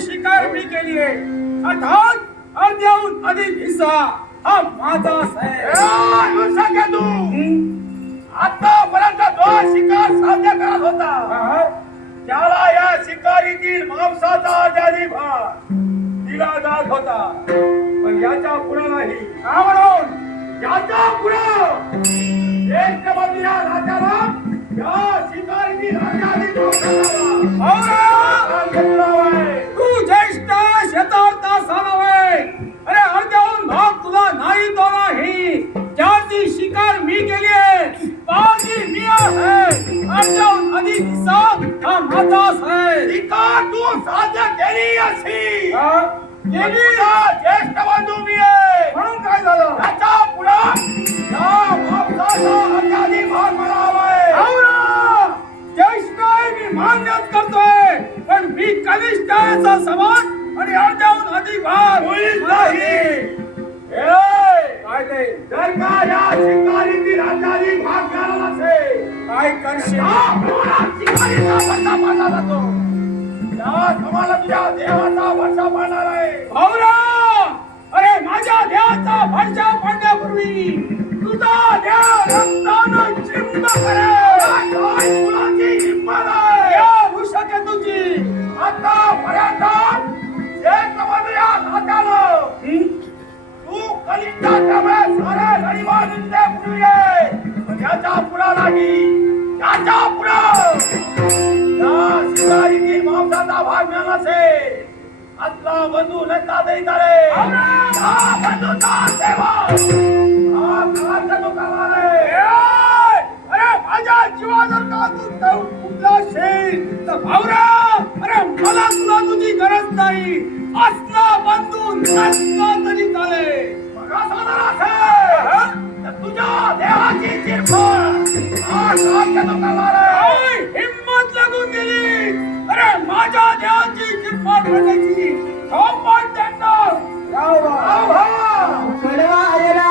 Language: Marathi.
शिकार मी केली आहे अर्थात अर्ध्याहून अधिक हिस्सा हा माझाच आहे। तू आतापर्यंत जो शिकार साध्य करत होता त्याला या शिकारीतील मांसाचा आजारी भाग दिला जात होता, पण याच्या पुढे नाही। का म्हणून याच्या पुढे एक बदल्या राजाला या शिकारीतील आजारी तू ज्येष्ठ शेतावरचा सानवे, अरे अर्ध्याहून भाग तुला नाही तो नाही। ज्याची शिकार मी केली आहे पाची मी आहे, अर्ध्याहून अधिक हिस्सा हा माझाच आहे। शिकार तू साध्य केली अशी केली ज्येष्ठ बंधू मी आहे, म्हणून काय झालं त्याच्या पुढे या मांसाचा आजारी भाग मला हवाय। ज्येष्ठ आहे मी मान्यच करतोय, पण मी कनिष्ठ याचा समान आणि अर्ध्याहून अधिक भाग होईल नाही। काय ते जर का या शिकारीतील आजारी भाग घ्यायला नसेल काय करशील? शिकारीचा भरसा पाडला जातो, त्या तुम्हाला तुझ्या देवाचा भरसा पाडणार आहे। भाऊरा, अरे माझ्या देवाचा भरसा पाडण्यापूर्वी तुझा देव रक्तानं चिंब करेल। काय मुलाची हिंमत आहे या वृषकेतूची? आतापर्यंत एक मधुया नात्यानं तू कलिंगाच्यामुळे सारे गरीबांचे पुढे, पण याच्या पुढे नाही, याच्या पुढे या शिकारीतील मांसाचा भाग मिळाला असेल असला बंधू नका देत रे। हा बंधूचा सेवा हा घराचा तो करणार आहे। अरे माझ्या जीवा जर का तू कुठला असेल तर भावरा, अरे मला तुला तुझी गरज नाही। असला बंधू नसला तरी चालेल। बघा साधार असेल तुझ्या देवाची चिरफळ हा घराचा तो करणार आहे। हिम्मत लागून गेली, अरे माझ्या देवाची चिरफळ करण्याची थोपट देणार। कडवा आलेला